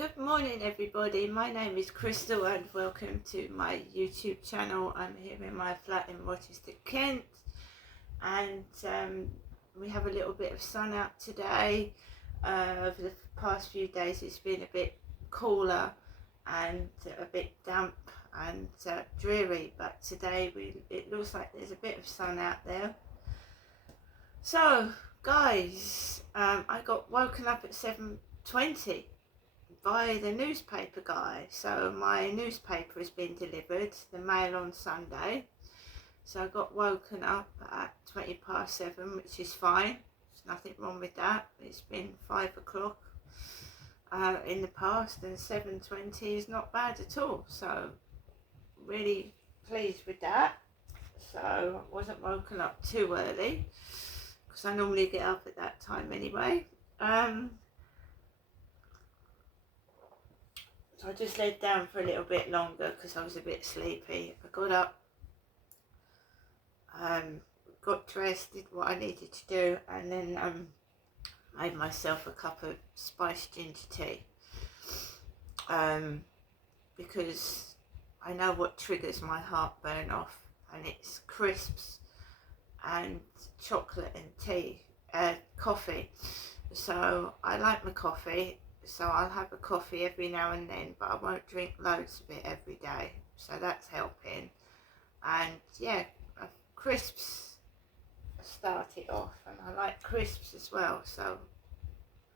Good morning everybody, my name is Crystal and welcome to my YouTube channel. I'm here in my flat in Rochester, Kent, and we have a little bit of sun out today. Over the past few days it's been a bit cooler and a bit damp and dreary, but today it looks like there's a bit of sun out there. So guys, I got woken up at 7:20 by the newspaper guy. So my newspaper has been delivered, the Mail on Sunday. So I got woken up at 7:20, which is fine. There's nothing wrong with that. It's been 5 o'clock in the past, and 7:20 is not bad at all. So really pleased with that. So I wasn't woken up too early because I normally get up at that time anyway. So I just laid down for a little bit longer because I was a bit sleepy. I got up, got dressed, did what I needed to do, and then made myself a cup of spiced ginger tea. Because I know what triggers my heartburn off, and it's crisps and chocolate and tea, coffee. So I like my coffee. So I'll have a coffee every now and then, but I won't drink loads of it every day. So that's helping. And yeah, crisps start it off, and I like crisps as well, so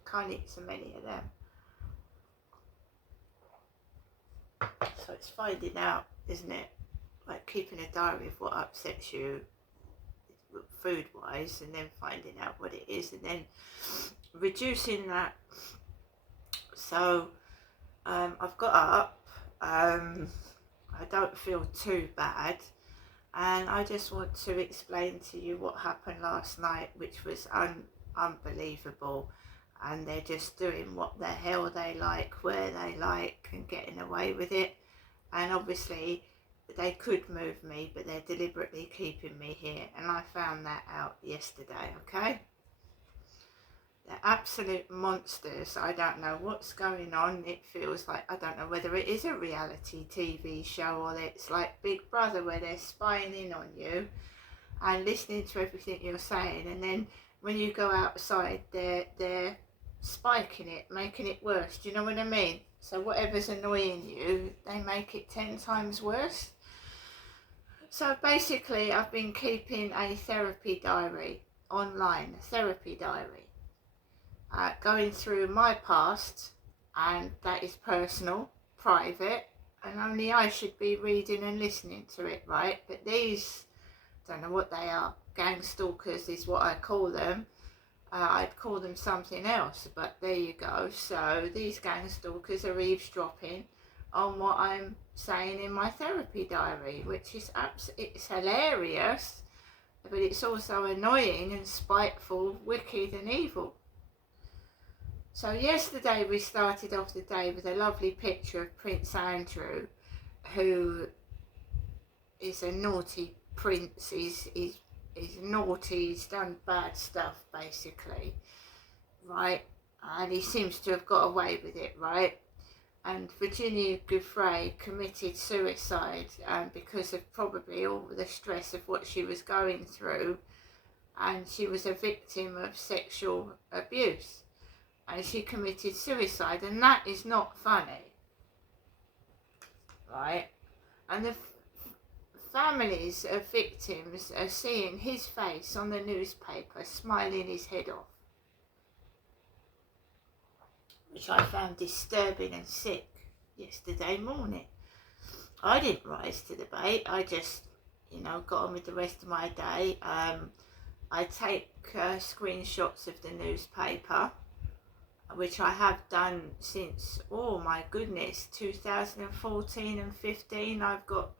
can't eat so many of them. So it's finding out, isn't it? Like keeping a diary of what upsets you food wise, and then finding out what it is, and then reducing that. So I've got up, I don't feel too bad, and I just want to explain to you what happened last night, which was unbelievable. And they're just doing what the hell they like, where they like, and getting away with it. And obviously they could move me, but they're deliberately keeping me here, and I found that out yesterday, okay? They're absolute monsters. I don't know what's going on. It feels like, I don't know whether it is a reality TV show or it's like Big Brother, where they're spying in on you and listening to everything you're saying, and then when you go outside they're spiking it, making it worse. Do you know what I mean? So whatever's annoying you, they make it 10 times worse. So basically I've been keeping a therapy diary online, a therapy diary. Going through my past, and that is personal, private, and only I should be reading and listening to it, right? But these, don't know what they are, gang stalkers is what I call them. I'd call them something else, but there you go. So these gang stalkers are eavesdropping on what I'm saying in my therapy diary, which is it's hilarious, but it's also annoying and spiteful, wicked and evil. So yesterday we started off the day with a lovely picture of Prince Andrew, who is a naughty prince. He's naughty, he's done bad stuff basically, right? And he seems to have got away with it, right? And Virginia Giuffre committed suicide because of probably all the stress of what she was going through, and she was a victim of sexual abuse. And she committed suicide, and that is not funny, right? And the families of victims are seeing his face on the newspaper smiling his head off, which I found disturbing and sick yesterday morning. I didn't rise to the bait. I just, got on with the rest of my day. I take screenshots of the newspaper, which I have done since, oh my goodness, 2014 and 15. I've got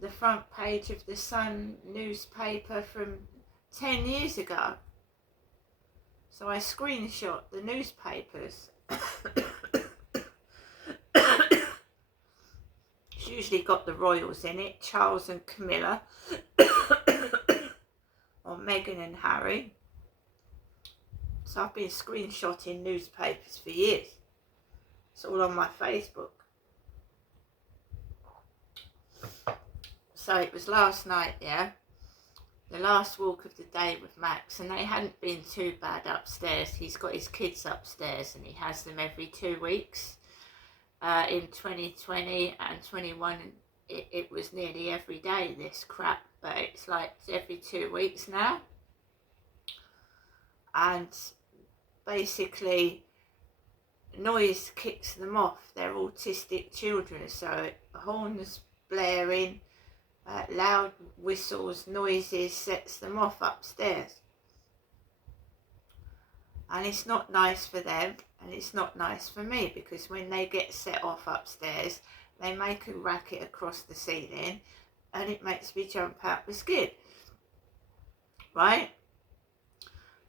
the front page of the Sun newspaper from 10 years ago. So I screenshot the newspapers. It's usually got the royals in it, Charles and Camilla, or Meghan and Harry. So I've been screenshotting newspapers for years. It's all on my Facebook. So it was last night, yeah, the last walk of the day with Max, and they hadn't been too bad upstairs. He's got his kids upstairs and he has them every 2 weeks. In 2020 and 21, it was nearly every day, this crap, but it's like every 2 weeks now. And basically, noise kicks them off. They're autistic children, so horns blaring, loud whistles, noises sets them off upstairs. And it's not nice for them, and it's not nice for me, because when they get set off upstairs, they make a racket across the ceiling, and it makes me jump out the skin, right?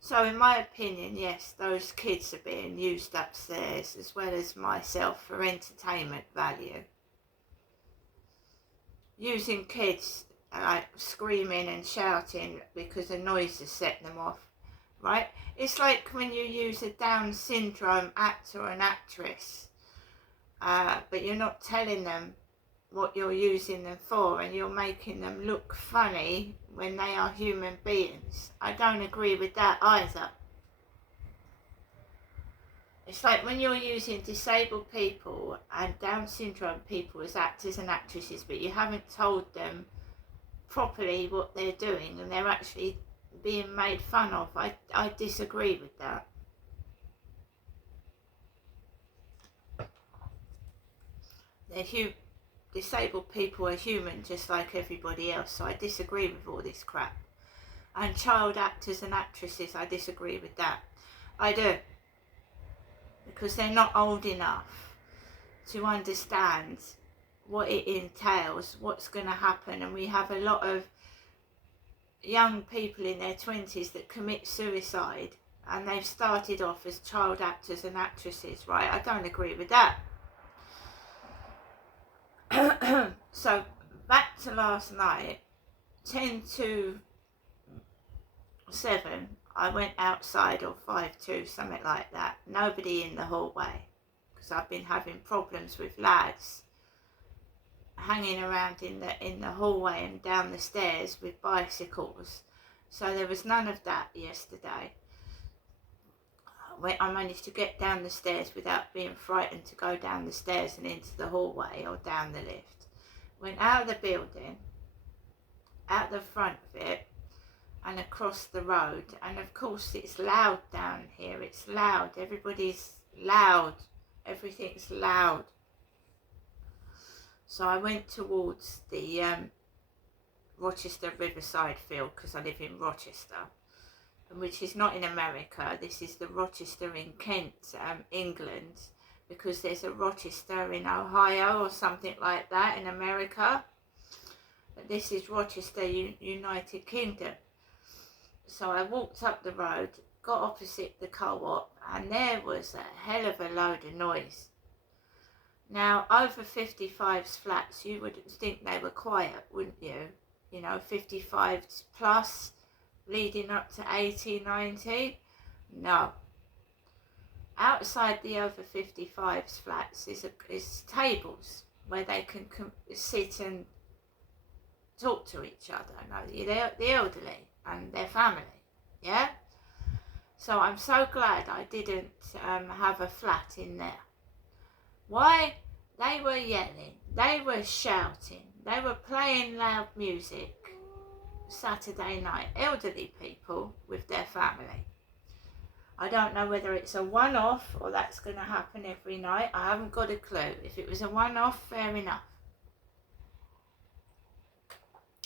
So in my opinion, yes, those kids are being used upstairs, as well as myself, for entertainment value. Using kids like screaming and shouting because the noise has set them off, right? It's like when you use a Down syndrome actor or an actress, but you're not telling them what you're using them for, and you're making them look funny when they are human beings. I don't agree with that either. It's like when you're using disabled people and Down syndrome people as actors and actresses, but you haven't told them properly what they're doing, and they're actually being made fun of. I disagree with that. Disabled people are human just like everybody else, so I disagree with all this crap. And child actors and actresses, I disagree with that. I do. Because they're not old enough to understand what it entails, what's going to happen. And we have a lot of young people in their 20s that commit suicide, and they've started off as child actors and actresses, right? I don't agree with that. So back to last night, 10 to 7, I went outside, or 5 to, something like that. Nobody in the hallway, because I've been having problems with lads hanging around in the hallway and down the stairs with bicycles. So there was none of that yesterday. I managed to get down the stairs without being frightened to go down the stairs and into the hallway or down the lift. Went out of the building, out the front of it, and across the road. And of course it's loud down here. It's loud. Everybody's loud. Everything's loud. So I went towards the Rochester Riverside field, because I live in Rochester, which is not in America. This is the Rochester in Kent, England, because there's a Rochester in Ohio or something like that in America. But this is Rochester, United Kingdom. So I walked up the road, got opposite the co-op, and there was a hell of a load of noise. Now, over 55s flats, you would think they were quiet, wouldn't you? You know, 55s plus, leading up to 80, 90. No. Outside the over 55s flats is tables where they can sit and talk to each other. No, the elderly and their family, yeah? So I'm so glad I didn't have a flat in there. Why? They were yelling, they were shouting, they were playing loud music Saturday night. Elderly people with their family. I don't know whether it's a one-off or that's going to happen every night. I haven't got a clue. If it was a one-off, fair enough.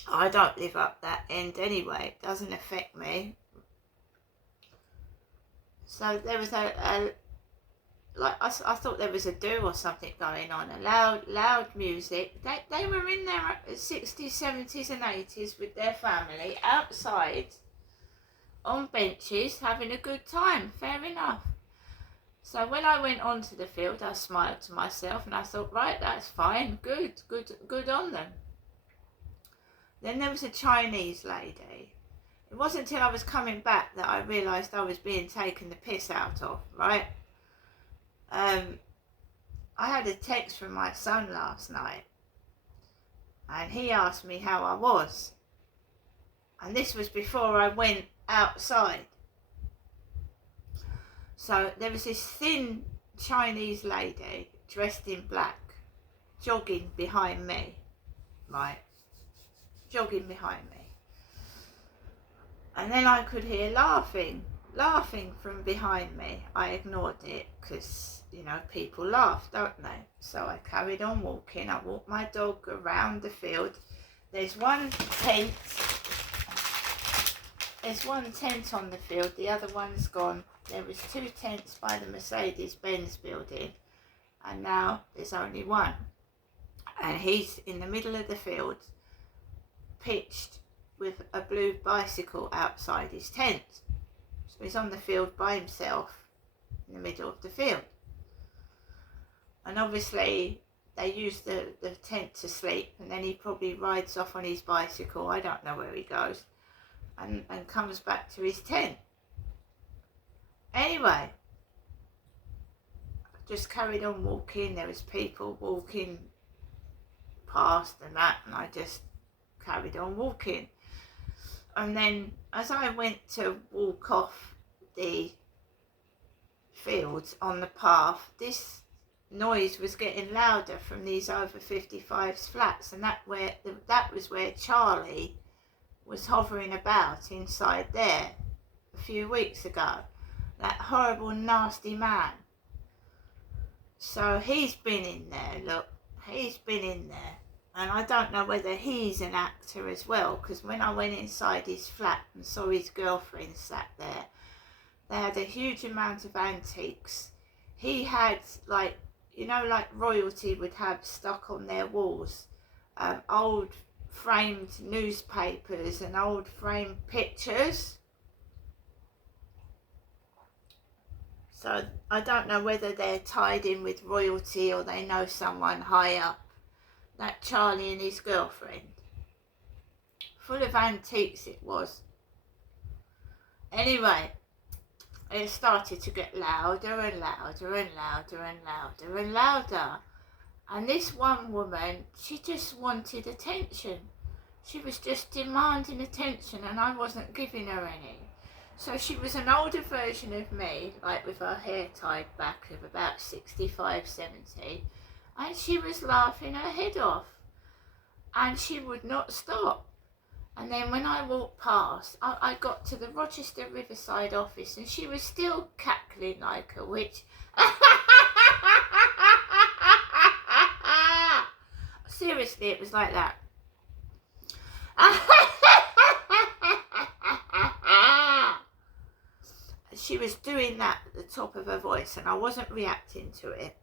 I don't live up that end anyway. It doesn't affect me. So there was I thought there was a do or something going on. A loud music. They were in their 60s, 70s and 80s with their family outside on benches having a good time. Fair enough. So when I went onto the field, I smiled to myself and I thought, right, that's fine. Good on them. Then there was a Chinese lady. It wasn't until I was coming back that I realised I was being taken the piss out of, right? I had a text from my son last night, and he asked me how I was. And this was before I went outside. So there was this thin Chinese lady dressed in black, jogging behind me, right? Jogging behind me. And then I could hear laughing from behind me. I ignored it because, you know, people laugh, don't they? So I carried on walking. I walked my dog around the field. There's one tent on the field, the other one's gone. There was 2 tents by the Mercedes-Benz building, and now there's only one. And he's in the middle of the field, pitched with a blue bicycle outside his tent. So he's on the field by himself in the middle of the field. And obviously they use the tent to sleep, and then he probably rides off on his bicycle, I don't know where he goes, and comes back to his tent. Anyway, I just carried on walking. There was people walking past and that, and I just carried on walking. And then as I went to walk off the fields on the path, this noise was getting louder from these over 55s flats, and that was where Charlie was hovering about inside there a few weeks ago. That horrible, nasty man. So he's been in there, look. He's been in there. And I don't know whether he's an actor as well, because when I went inside his flat and saw his girlfriend sat there, they had a huge amount of antiques. He had, like, you know, like royalty would have stuck on their walls, old framed newspapers and old framed pictures. So I don't know whether they're tied in with royalty or they know someone high up. That Charlie and his girlfriend. Full of antiques it was. Anyway, it started to get louder and louder and louder and louder and louder. And this one woman, she just wanted attention. She was just demanding attention, and I wasn't giving her any. So she was an older version of me, like with her hair tied back of about 65, 70, and she was laughing her head off, and she would not stop. And then when I walked past, I got to the Rochester Riverside office, and she was still cackling like a witch. Seriously, it was like that. She was doing that at the top of her voice, and I wasn't reacting to it.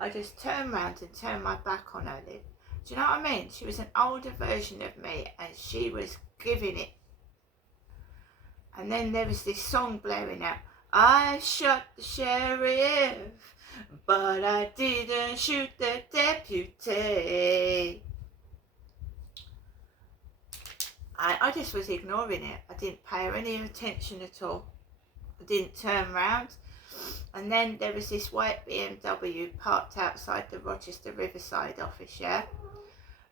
I just turned round and turned my back on her. Do you know what I mean? She was an older version of me, and she was giving it. And then there was this song blaring out. I shot the sheriff, but I didn't shoot the deputy. I just was ignoring it. I didn't pay her any attention at all. I didn't turn round. And then there was this white BMW parked outside the Rochester Riverside office, yeah?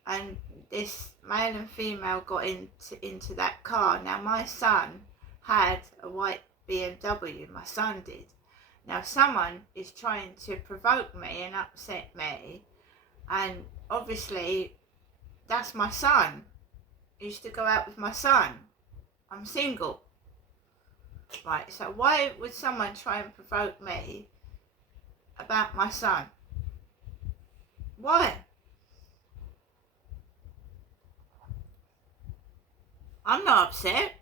And this male and female got into that car. Now, my son had a white BMW, my son did. Now, someone is trying to provoke me and upset me, and obviously, that's my son. I used to go out with my son. I'm single. Right, so why would someone try and provoke me about my son? Why? I'm not upset.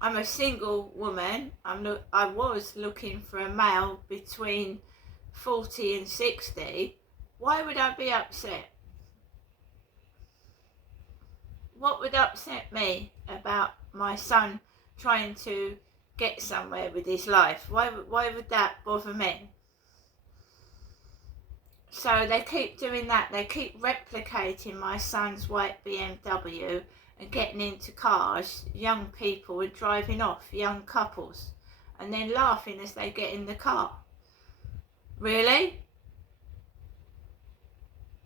I'm a single woman. I was looking for a male between 40 and 60. Why would I be upset? What would upset me about my son trying to get somewhere with his life? Why would that bother me? So they keep doing that. They keep replicating my son's white BMW and getting into cars, young people, and driving off, young couples, and then laughing as they get in the car. Really?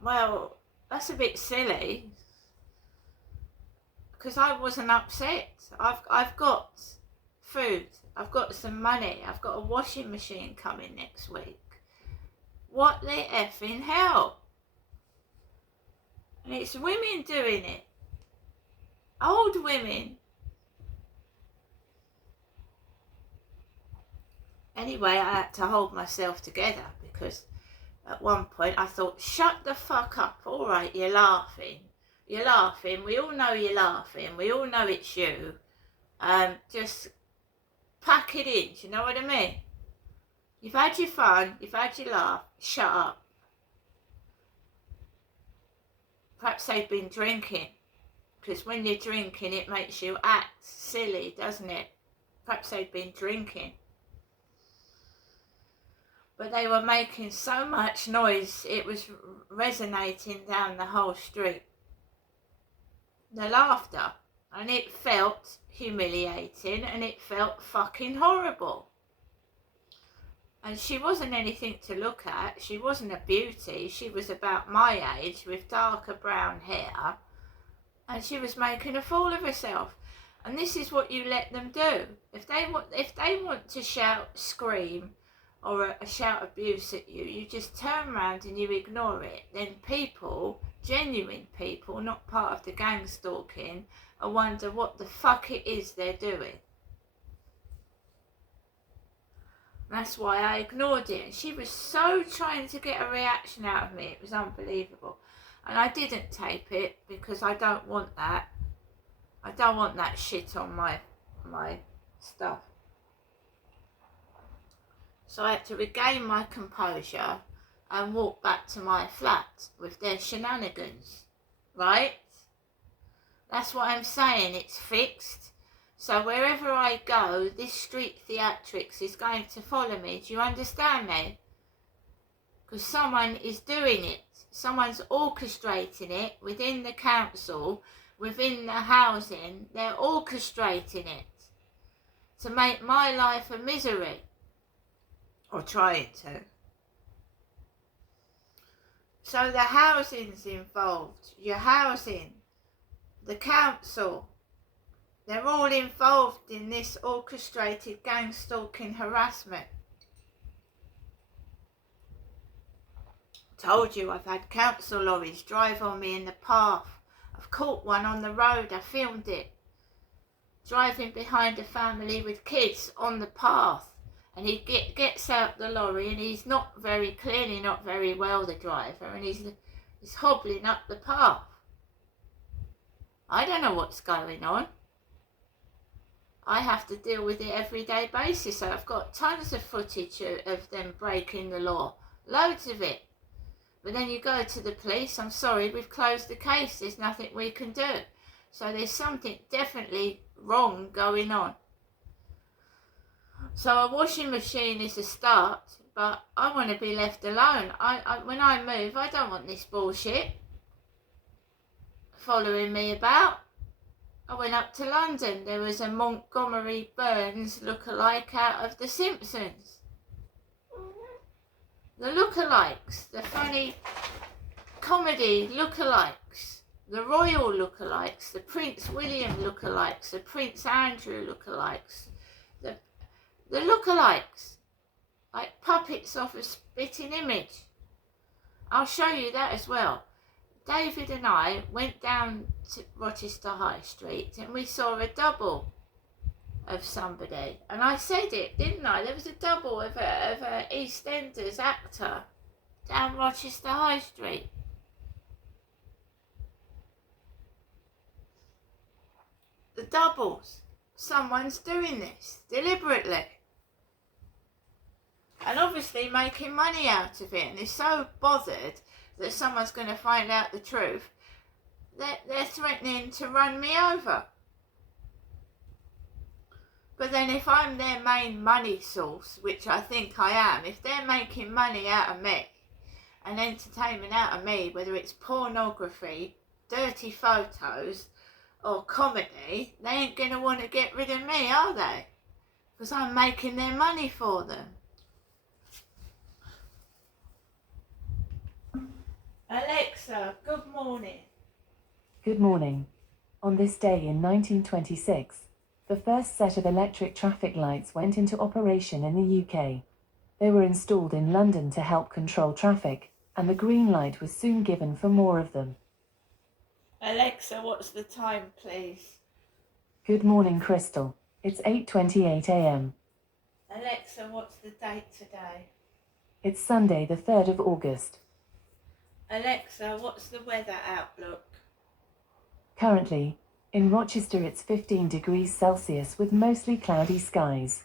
Well, that's a bit silly, because I wasn't upset. I've got food, I've got some money, I've got a washing machine coming next week. What the effing hell? And it's women doing it. Old women. Anyway, I had to hold myself together, because at one point I thought, shut the fuck up, alright, you're laughing. You're laughing, we all know you're laughing, we all know it's you. Just pack it in, do you know what I mean? You've had your fun, you've had your laugh, shut up. Perhaps they've been drinking, because when you're drinking it makes you act silly, doesn't it? Perhaps they've been drinking. But they were making so much noise, it was resonating down the whole street. The laughter. And it felt humiliating, and it felt fucking horrible. And she wasn't anything to look at. She wasn't a beauty. She was about my age, with darker brown hair. And she was making a fool of herself. And this is what you let them do. If they want to shout, scream, or shout abuse at you, you just turn around and you ignore it. Then people, genuine people, not part of the gang stalking, I wonder what the fuck it is they're doing. That's why I ignored it. And she was so trying to get a reaction out of me, it was unbelievable. And I didn't tape it, because I don't want that. I don't want that shit on my stuff. So I had to regain my composure and walk back to my flat with their shenanigans, right? That's what I'm saying, it's fixed. So wherever I go, this street theatrics is going to follow me. Do you understand me? Because someone is doing it. Someone's orchestrating it within the council, within the housing. They're orchestrating it to make my life a misery. Or trying to. So the housing's involved. Your housing, the council, they're all involved in this orchestrated gang stalking harassment. Told you I've had council lorries drive on me in the path. I've caught one on the road, I filmed it. Driving behind a family with kids on the path. And he gets out the lorry, and he's not very well, the driver, and he's hobbling up the path. I don't know what's going on. I have to deal with it everyday basis. So I've got tons of footage of them breaking the law. Loads of it. But then you go to the police, I'm sorry, we've closed the case. There's nothing we can do. So there's something definitely wrong going on. So a washing machine is a start, but I want to be left alone. When I move, I don't want this bullshit following me about. I went up to London. There was a Montgomery Burns lookalike out of The Simpsons. The lookalikes, the funny comedy lookalikes, the royal lookalikes, the Prince William lookalikes, the Prince Andrew lookalikes, the lookalikes, like puppets off a spitting image. I'll show you that as well. David and I went down to Rochester High Street and we saw a double of somebody. And I said it, didn't I? There was a double of a EastEnders actor down Rochester High Street. The doubles. Someone's doing this deliberately. And obviously making money out of it, and they're so bothered that someone's going to find out the truth, they're threatening to run me over. But then if I'm their main money source, which I think I am, if they're making money out of me and entertainment out of me, whether it's pornography, dirty photos or comedy, they ain't going to want to get rid of me, are they? Because I'm making their money for them. Alexa, good morning. Good morning. On this day in 1926, the first set of electric traffic lights went into operation in the UK. They were installed in London to help control traffic, and the green light was soon given for more of them. Alexa, what's the time, please? Good morning, Crystal. It's 8:28 a.m. Alexa, what's the date today? It's Sunday, the 3rd of August. Alexa, what's the weather outlook? Currently, in Rochester it's 15 degrees Celsius with mostly cloudy skies.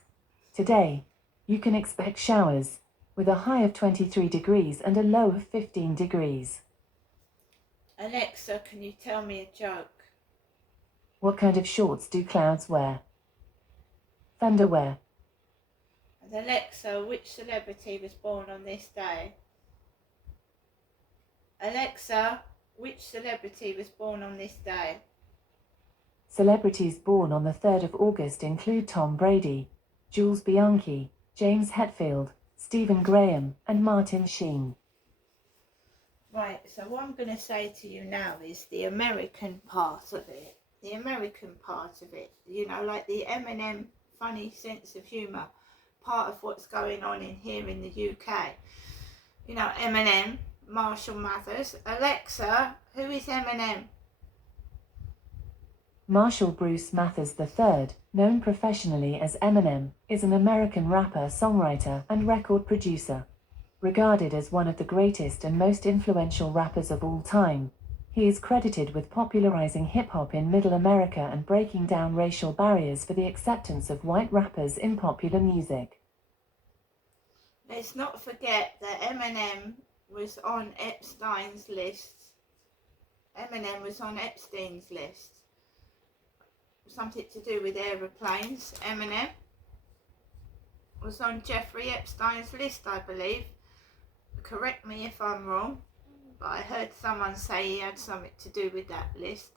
Today, you can expect showers, with a high of 23 degrees and a low of 15 degrees. Alexa, can you tell me a joke? What kind of shorts do clouds wear? Thunderwear. And Alexa, which celebrity was born on this day? Alexa, which celebrity was born on this day? Celebrities born on the 3rd of August include Tom Brady, Jules Bianchi, James Hetfield, Stephen Graham, and Martin Sheen. Right, so what I'm going to say to you now is the American part of it. The American part of it, you know, like the Eminem funny sense of humour, part of what's going on in here in the UK. You know, Eminem, Marshall Mathers. Alexa, who is Eminem? Marshall Bruce Mathers III, known professionally as Eminem, is an American rapper, songwriter, and record producer. Regarded as one of the greatest and most influential rappers of all time, he is credited with popularizing hip-hop in Middle America and breaking down racial barriers for the acceptance of white rappers in popular music. Let's not forget that Eminem was on Epstein's list. Eminem was on Epstein's list. Something to do with aeroplanes. Eminem was on Jeffrey Epstein's list, I believe. Correct me if I'm wrong, but I heard someone say he had something to do with that list.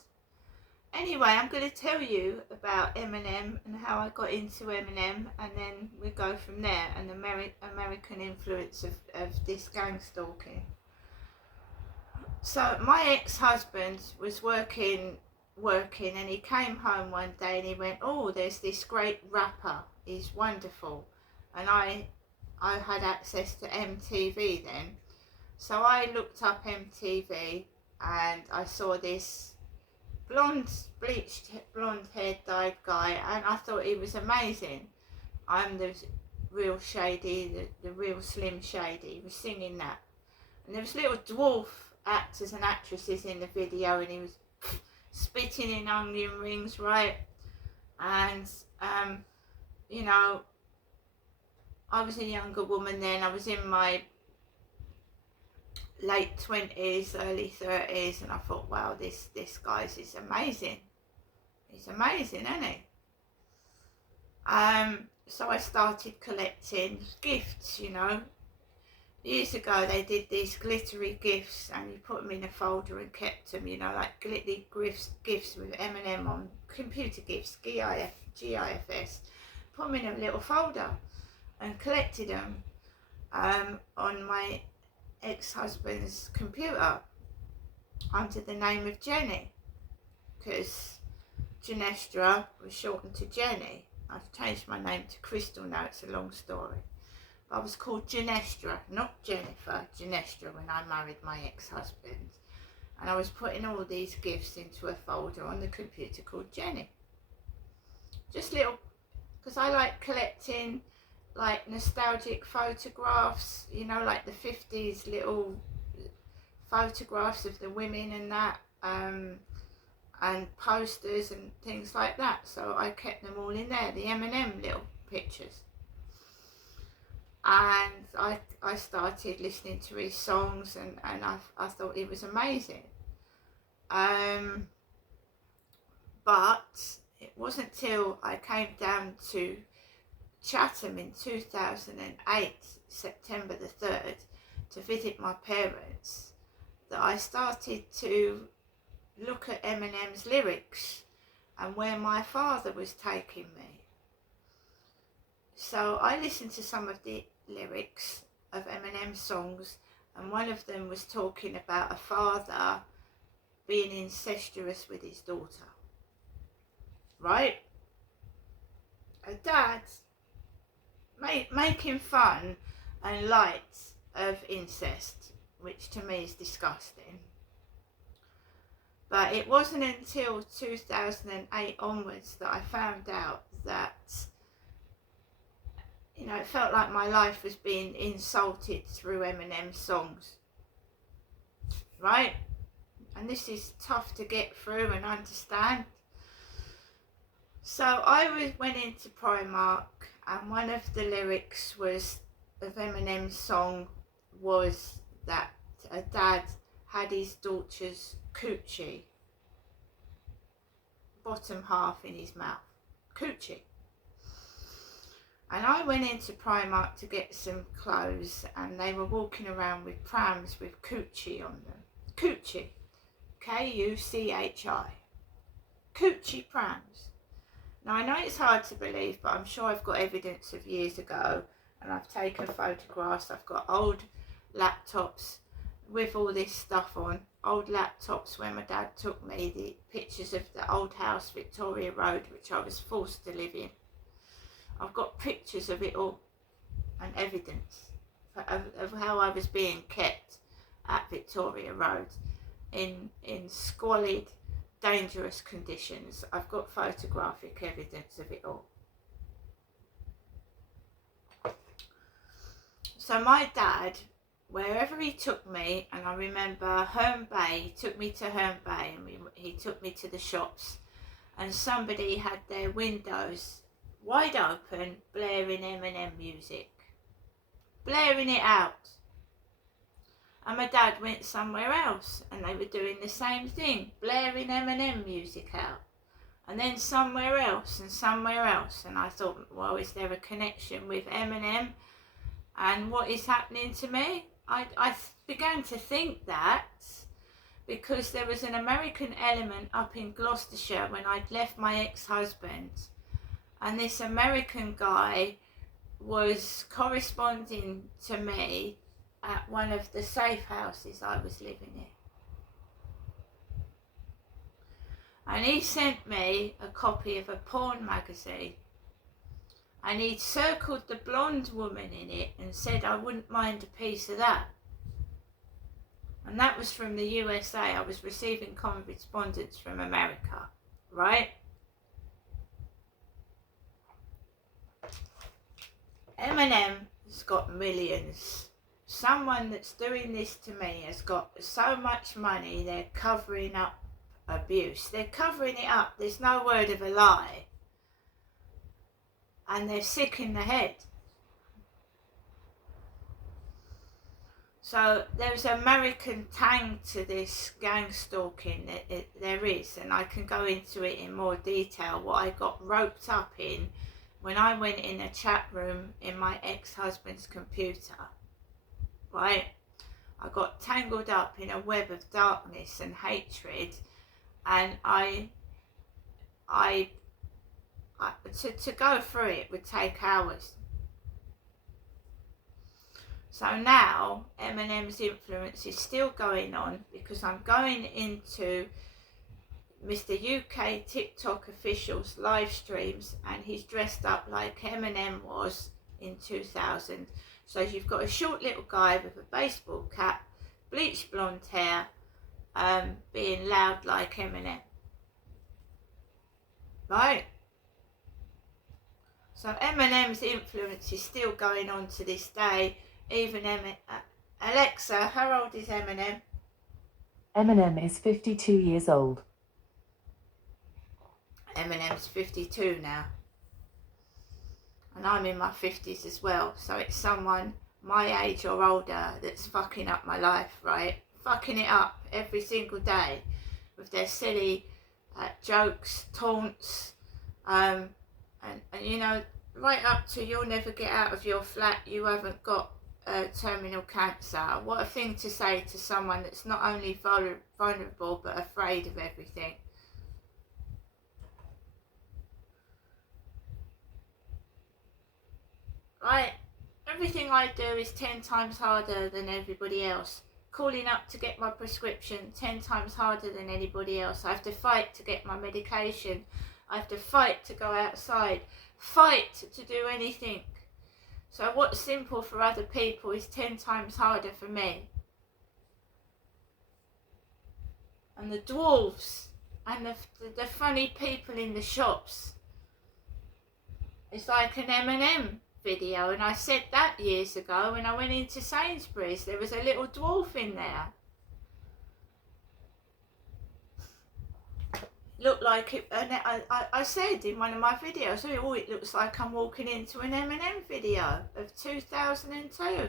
Anyway, I'm going to tell you about Eminem and how I got into Eminem, and then we go from there, and the American influence of this gang stalking. So my ex-husband was working, and he came home one day and he went, oh, there's this great rapper, he's wonderful. And I had access to MTV then, so I looked up MTV and I saw this bleached blonde haired dyed guy, and I thought he was amazing. I'm the real Shady, the real Slim Shady. He was singing that, and there was little dwarf actors and actresses in the video, and he was spitting in onion rings, right? And you know, I was a younger woman then. I was in my late 20s, early 30s, and I thought, wow, this guy's is amazing. He's amazing, isn't he? So I started collecting gifts, you know. Years ago they did these glittery gifts and you put them in a folder and kept them, you know, like glittery gifts with Eminem on, computer gifts, GIFs. Put them in a little folder and collected them on my ex-husband's computer under the name of Jenny, because Genestra was shortened to Jenny. I've changed my name to Crystal now, it's a long story. I was called Genestra, not Jennifer, Genestra, when I married my ex-husband. And I was putting all these gifts into a folder on the computer called Jenny. Just little, because I like collecting like nostalgic photographs, you know, like the 50s little photographs of the women and that, and posters and things like that. So I kept them all in there, the Eminem little pictures. And I started listening to his songs, and I thought it was amazing. But it wasn't till I came down to Chatham in 2008, September the 3rd, to visit my parents, that I started to look at Eminem's lyrics and where my father was taking me. So I listened to some of the lyrics of Eminem's songs, and one of them was talking about a father being incestuous with his daughter, right? A dad making fun and light of incest, which to me is disgusting. But it wasn't until 2008 onwards that I found out that, you know, it felt like my life was being insulted through Eminem's songs, right? And this is tough to get through and understand. So I went into Primark, and one of the lyrics of Eminem's song was that a dad had his daughter's coochie, bottom half in his mouth, coochie. And I went into Primark to get some clothes, and they were walking around with prams with coochie on them. Coochie, K-U-C-H-I, coochie prams. Now I know it's hard to believe, but I'm sure I've got evidence of years ago, and I've taken photographs. I've got old laptops with all this stuff on, old laptops where my dad took me, the pictures of the old house, Victoria Road, which I was forced to live in. I've got pictures of it all and evidence of how I was being kept at Victoria Road in squalid, dangerous conditions. I've got photographic evidence of it all. So my dad, wherever he took me, and I remember Herne Bay, he took me to Herne Bay, and he took me to the shops, and somebody had their windows wide open, blaring Eminem music, blaring it out. And my dad went somewhere else, and they were doing the same thing, blaring Eminem music out. And then somewhere else, and somewhere else. And I thought, well, is there a connection with Eminem and what is happening to me? I began to think that because there was an American element up in Gloucestershire when I'd left my ex-husband, and this American guy was corresponding to me at one of the safe houses I was living in. And he sent me a copy of a porn magazine, and he'd circled the blonde woman in it and said I wouldn't mind a piece of that. And that was from the USA. I was receiving correspondence from America, right? Eminem's got millions. Someone that's doing this to me has got so much money, they're covering up abuse. They're covering it up. There's no word of a lie. And they're sick in the head. So there's an American tang to this gang stalking. There is, and I can go into it in more detail, what I got roped up in when I went in a chat room in my ex-husband's computer, right? I got tangled up in a web of darkness and hatred, and to go through it would take hours. So now Eminem's influence is still going on, because I'm going into Mr. UK TikTok official's live streams, and he's dressed up like Eminem was in 2000. So you've got a short little guy with a baseball cap, bleached blonde hair, being loud like Eminem, right? So Eminem's influence is still going on to this day. Even Alexa, how old is Eminem? Eminem is 52 years old. Eminem's 52 now. And I'm in my 50s as well. So it's someone my age or older that's fucking up my life, right? Fucking it up every single day with their silly jokes, taunts, and you know, right up to you'll never get out of your flat, you haven't got terminal cancer. What a thing to say to someone that's not only vulnerable but afraid of everything. Right, Everything I do is 10 times harder than everybody else. Calling up to get my prescription, 10 times harder than anybody else. I have to fight to get my medication. I have to fight to go outside. Fight to do anything. So what's simple for other people is 10 times harder for me. And the dwarves and the funny people in the shops. It's like an M&M video, and I said that years ago when I went into Sainsbury's. There was a little dwarf in there. Looked like it, and I said in one of my videos, oh, it looks like I'm walking into an M&M video of 2002.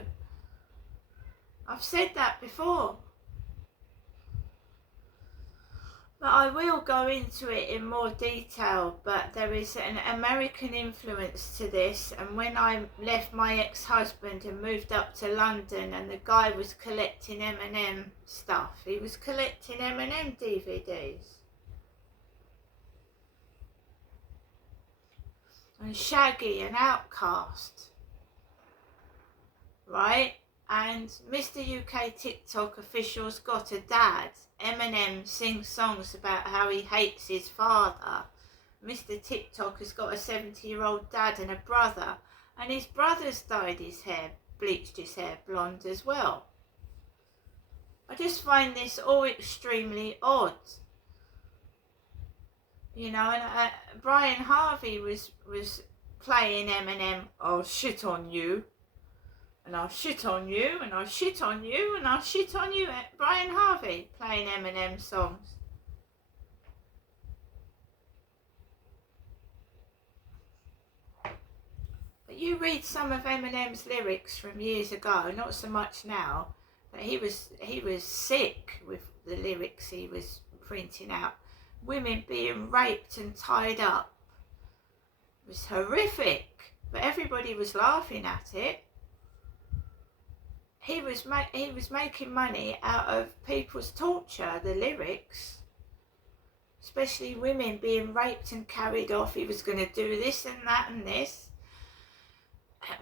I've said that before. But I will go into it in more detail, but there is an American influence to this, and when I left my ex-husband and moved up to London, and the guy was collecting M&M stuff, he was collecting M&M DVDs. And Shaggy and Outkast, right? And Mr. UK TikTok official's got a dad. Eminem sings songs about how he hates his father. Mr. TikTok has got a 70-year-old dad and a brother, and his brother's dyed his hair, bleached his hair blonde as well. I just find this all extremely odd. You know, and Brian Harvey was playing Eminem, I'll shit on you. And I'll shit on you, and I'll shit on you, and I'll shit on you. Brian Harvey playing Eminem songs. But you read some of Eminem's lyrics from years ago, not so much now, but he was sick with the lyrics he was printing out. Women being raped and tied up. It was horrific, but everybody was laughing at it. He was making money out of people's torture, the lyrics, especially women being raped and carried off. He was going to do this and that and this.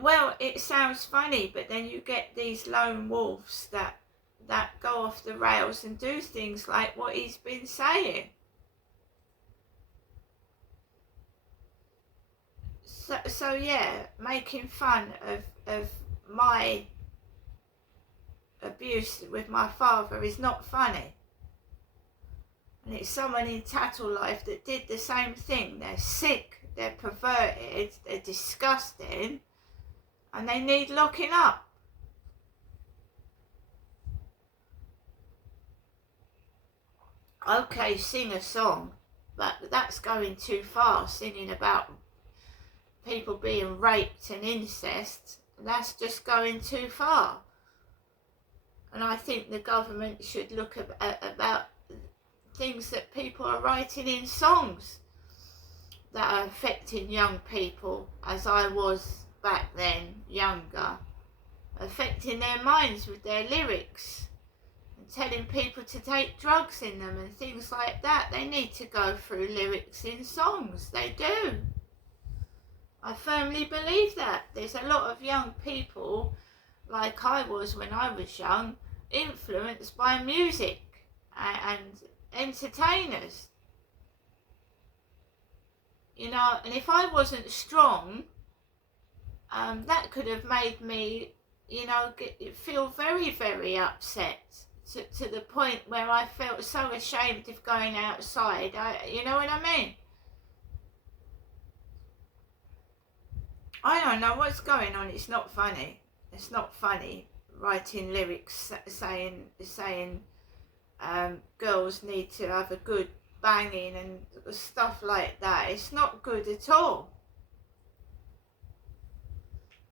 Well, it sounds funny, but then you get these lone wolves that go off the rails and do things like what he's been saying. So yeah, making fun of my abuse with my father is not funny. And it's someone in Tattle Life that did the same thing. They're sick, they're perverted, they're disgusting, and they need locking up. Okay, sing a song, but that's going too far, singing about people being raped and incest. That's just going too far. And I think the government should look about things that people are writing in songs that are affecting young people, as I was back then, younger, affecting their minds with their lyrics and telling people to take drugs in them and things like that. They need to go through lyrics in songs. They do. I firmly believe that. There's a lot of young people, like I was when I was young, influenced by music and entertainers. You know, and if I wasn't strong, that could have made me, you know, feel very, very upset to the point where I felt so ashamed of going outside. You know what I mean? I don't know what's going on. It's not funny. It's not funny writing lyrics saying girls need to have a good banging and stuff like that. It's not good at all.